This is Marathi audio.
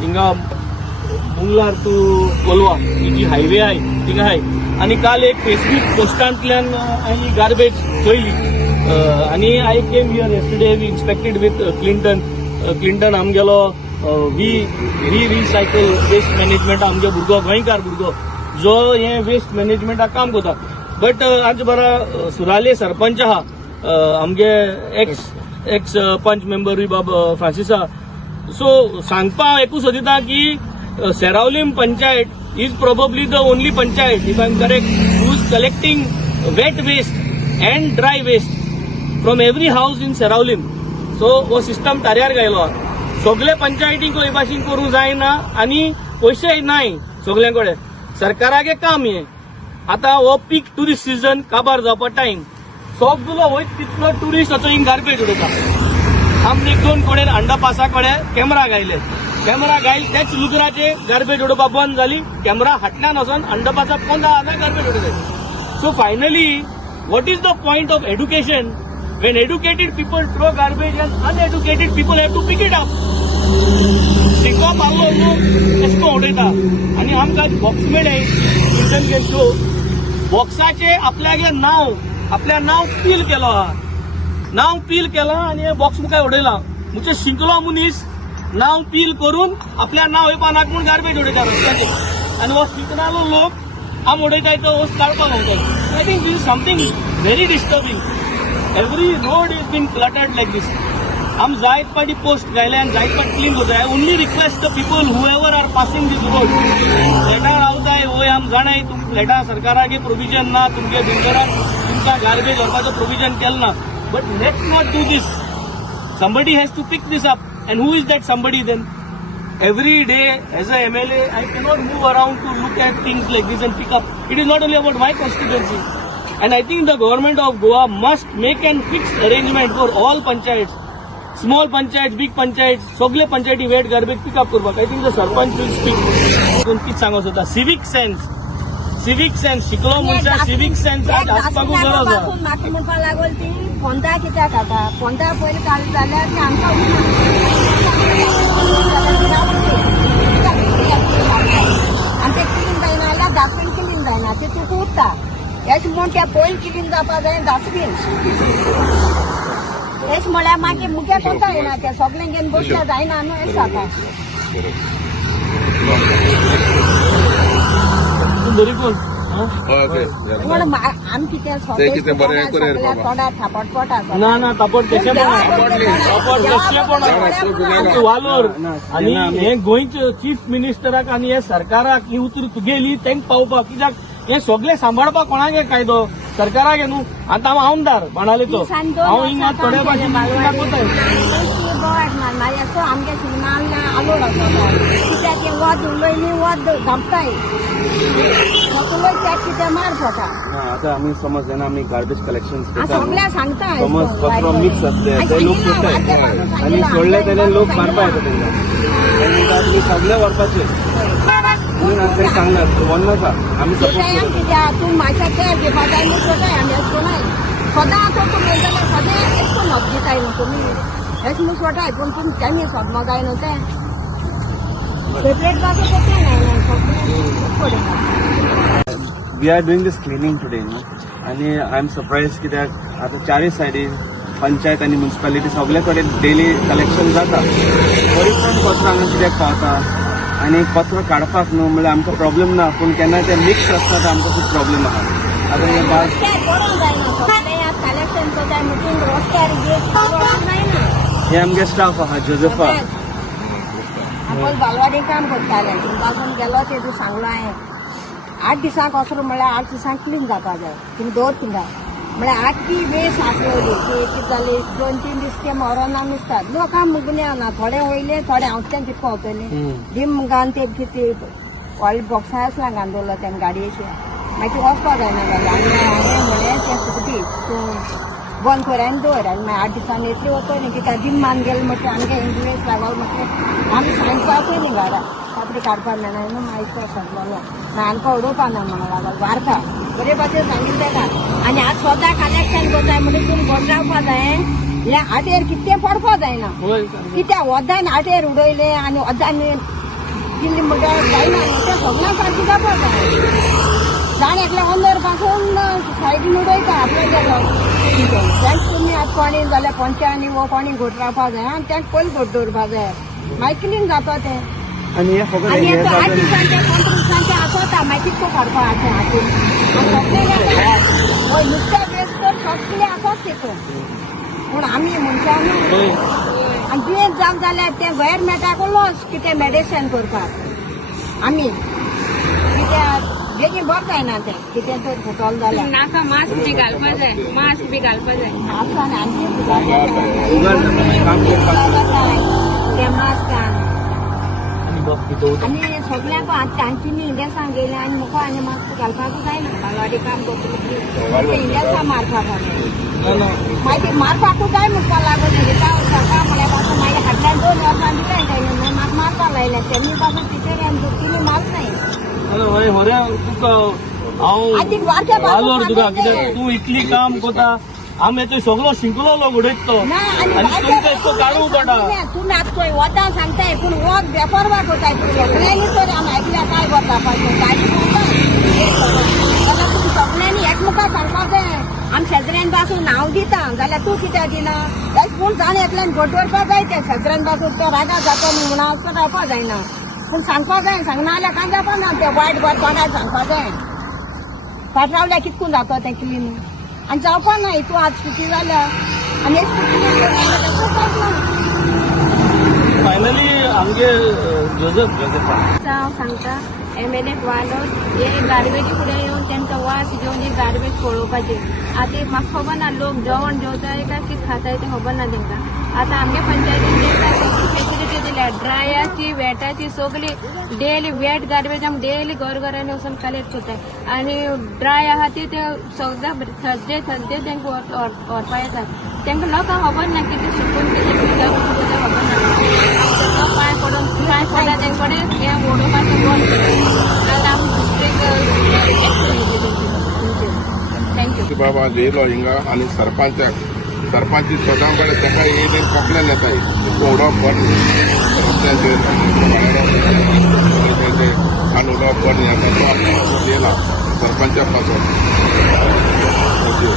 हिंगा मुंगलार टू कोलवा ही जी हायवे आहे थिंगा आहे आणि काल एक फेसबुक पोस्टांतल्यान हांवें गार्बेज चोयली आणि I came here yesterday we inspected with Clinton आमगेलो वी रिसायकल वेस्ट मॅनेजमेंट आमगे भुरगो गोंयकार भुरगो जो हे वेस्ट मॅनेजमेंटाक काम करता बट आज बरा सुराले सरपंच आहा आमगे एक्स पंच मेंबर रिबाब फ्रांसिसा सो सांगपा एकूच सोदिता की Seraulim panchayat is probably the only panchayat if I am correct who is collecting wet waste and dry waste from every house in Seraulim so वो सिस्टम तार्यार गायलो सगळे पंचायतीक हे भाशेन करूंक जायना आनी पैसे नाय सगळ्यां कडेन सरकारागे काम हे आता हो पीक टुरिस्ट सीजन काबार जावपा टाइम सगळो वयत तितलो टुरिस्ट असो हिंग गार्बेज उडयता आमने एक दोन कडेन अंडरपासा कडेन कॅमेरा गायले कॅमेरा गायल त्याच लुगराचे गार्बेज उडोवपा बंद जाली कॅमेरा हाटल्यान वचोन अंडरपासा पोंदा गार्बेज उडयले so finally what is the point of education when educated people throw garbage and uneducated people have to pick it up शिकप आलो न्हू एशको उडयता आनी आमकां बॉक्स मेळ्ळे रिजन गेम शो बॉक्साचे आपल्यागे आपल्या नाव पील केलो आहा नाव पील केला आनी हे बॉक्स मुखार उडयला मुचे शिंकलो मनीस नाव पील करून आपल्या नाव येवपा नाका म्हूण गार्बेज उडयता रस्त्याचेर आनी हो शिकनालो लोक आम उडयताय तो वस्त काडपाक वयताय I think this is something very disturbing every road is been cluttered like this हम जायत पाटी पोस्ट गायले आनी जायत पाटी क्लीन करताय only request the people who ever are passing this road फ्लॅटार रावताय वय आम जाणाय तुम फ्लॅटार सरकारागे प्रोविजन ना तुमगे बिल्डरान तुमकां गार्बेज व्हरपाचो प्रोविजन केलें ना but let's not do this somebody has to pick this up and who is that somebody then every day as a MLA I cannot move around to look at things like this and pick up it is not only about my constituency and I think the government of Goa must make an fixed arrangement for all panchayats small panchayats big panchayats सगळे पंचायती वेट garbage pick up करपाक I think the sarpanch will speak कोण कित सांगोस होता civic sense शिकलो मनशा civic sense आज आसपाकूच गरज आसा म्हाका म्हणपा लागोल ती फोंडा कित्याक खाता फोंडा पयलीं काडली जाल्यार ती आमकां आनी ते क्लीन जायना जाल्यार डास्टबीन क्लीन जायना ते तुका उरता हेच म्हूण ते पयलीं क्लीन जावपा जाय डास्टबीन हेच म्हळ्यार मागीर मुगे कोता येना ते सगळें घेवन बसल्या जायना न्हू हेच जाता बरी कोण आमी कितें थोडा थापटपट आसा ना तापट कशें तापट कसलें पण वालोर आनी हे गोंयचे चीफ मिनिस्टराक आनी हे सरकाराक ही उतर तुगेली तेंक पावपाक कित्याक हे सगळे सांबाळपाक कोणागे कायदो सरकाराक न्हू आतां हांव आमदार बाणालेचो हांव हिंगा थोड्या भाशेन दाखयताय आमगे सिनेमा आलोड आसा कित्याक हे वद उलयली वद धांपताय मार पडटा आतां आमी समज जेन्ना आमी गार्बेज कलेक्शन सगळ्या सांगता समज कचरो मिक्स आसले ते लोक सोडटाय आनी सोडले जाल्यार लोक मारपा येता तेंकां तुमी सगळे व्हरपाचे म्हणून आमी सांगना व्हरनाका आमी सपोर्ट कित्याक तूं मातशें केअर घेवपा जाय न्हू सोडाय आमी अशें कोणाय सदां आतां तुमी जाल्यार सदां अशें करून हक दिताय न्हू तुमी हेच न्हू सोडाय पूण तुमी तेमी सोदमो जाय न्हू तें सेपरेट बाकी तें नाही we are doing this cleaning today आणि आय एम सरप्राइज कित्याक आता चारय सायडीन पंचायत आणि म्युनिसिपालिटी सगळे कडेन डेली कलेक्शन जाता तरी पण कचरो हांगा कित्याक पावता आनी कचरो काडपाक न्हू म्हणल्यार आमकां प्रॉब्लेम ना पूण केन्ना ते मिक्स आसता तर आमकां खूब प्रॉब्लेम आहा आतां हे हे आमगे स्टाफ आहा जोसेफा आपण बालवाडी काम करताले पासून गेलो ते तू सांगलो हांवें 8 दिसांक कचरो म्हळ्यार 8 दिसांक क्लीन जावपा जाय तुमी दवर थिंगा म्हळ्यार 8 ती वेस्ट आसलेली कितें जाली 2-3 दीस ते मरोना नुसतात लोकां मुगने ना थोडे वयले थोडे हांवच्यान कितें पावतले डीम घान ते कितें व्हडले बॉक्सा आसला घालून तें गाडयेचे मागीर वचपा जायना जालें आनी हांवें म्हळें तें सुटी तूं बंद कर आनी दवर आनी मागीर 8 दिसांनी येतली वतो न्ही कित्याक डीम मान गेले म्हटल्यार आमगे दुयेंस लागल म्हटल्यार आमी सांजपाकूय न्ही घरा कापडी काडपा मेळना न्हू मागीर तो सांगलो मागीर आमकां उडोवपा ना म्हणून लागल वारता बरे भाशेन सांगिल्लें तेका आनी आज स्वता कलेक्शन करताय म्हणून तुमी घर रावपा जाय हे आटेर कितें पडपा जायना होय कित्याक वदान आटेर उडयले आनी वदांनी दिल्ली म्हणल्यार जायना ते सगळ्यां सारकी जावपा जाय जाण एकल्या अंदर पासून सायडीन उडयता आपल्या गेलो तेंच तुमी आतां कोणी जाल्यार पंचांनी वो कोणी घोट रावपा जाय आनी तेंक पयलीं घोट दवरपा जाय मागीर क्लीन जाता तें आणि हे फक्त आनी हे आतां 8 जाता दिसांचे 15 दिसांचे आसता मागीर कितको काडपा आतां हातीन हय नुस्तें वेस्ट तर सगळें आसात तितून पूण आमी मनशां न्हू होय आनी दुयेंत जावं जाल्यार तें भायर मेळटाको लॉस कितें मेडिसीन करपाक आमी कित्याक बेगीन बरें जायना तें कितें तर फुटोल जाल्यार नाका मास्क बी घालपा जाय मास्क बी घालपा जाय आसा आनी आनी उगाच काम करपाक ते मास्कान आणि बघ तिथं आनी सगळ्यांक आतां तांच्यांनी इंडेसांक गेले आनी म्हाका आनी मास्क घालपाकूच जायना बालवाडी काम करता ते इंडेसां मारपाक मागीर मारपाकूच जाय म्हणपा लागून सरकार म्हळ्यार पासून मागीर फाटल्यान 2 वर्सां दिलें तेणी मागीर म्हाका मारपा लायलें तेमी पासून टिचरी तिणी मारत नाही होय होऱ्या तुका हांव आतीक वारक्या वालोर तुका कित्याक तूं इतली काम कोता आमी तो सगळो शिंकलो उडयत तो ना आनी तुमकां इसको काडूं पडटा तुमी आतां खंय वता सांगताय पूण वत बेपरवा कोताय पूण सगळ्यांनी तरी आमी आयकल्या काय वता पाहिजे गाडी जाल्यार तुमी सगळ्यांनी एकमुखार सांगपाक जाय आमी शेजऱ्यान पासून नांव दिता जाल्यार तूं कित्याक दिना तेच पूण जाण एकल्यान घोट दवरपा जाय ते शेजऱ्यान पासून ते रागा जाता न्हू म्हणून असो रावपा जायना पूण सांगपा जाय सांगना जाल्यार कांय जावपा ना ते वायट वायट तोंडार सांगपा जाय फाट रावल्यार कितकून जाता तें क्लीन आनी जावपा ना हितू आज स्कुटी जाल्यार आनी एक फायनली आमगे जोजफ हांव सांगता MLA वालोर हे गार्बेजी फुडें येवन तांकां वास घेवन हे गार्बेज पळोवपाचें आतां म्हाका खबर ना लोक जेवण जेवताय काय कितें खाताय तें खबर ना तांकां आतां आमगे पंचायतीन फेसिलिटी दिल्या ड्रायाची वेटाची सगळी डेली वेट गार्बेज आमी डेली घरांनी वचून कलेक्ट करताय आनी ड्राय आहा ती ते सगळ्या थर्सडे तांकां व्हरपा येता तांकां लोकांक खबर ना कितें शिकून कितें खबर ना पांय पडून पांय पडला तांचे कडेन हें ओडोवपाचें बंद केलें आतां आमी थँक्यू बाबा येयलो हिंगा आनी सरपंच सदां कडेन ताका येयले कोंकण्यान येताय उडोवप बंद रस्त्याचेर आनी उडोवप बंद येता तो आपल्याक येयला सरपंचा पासून थँक्यू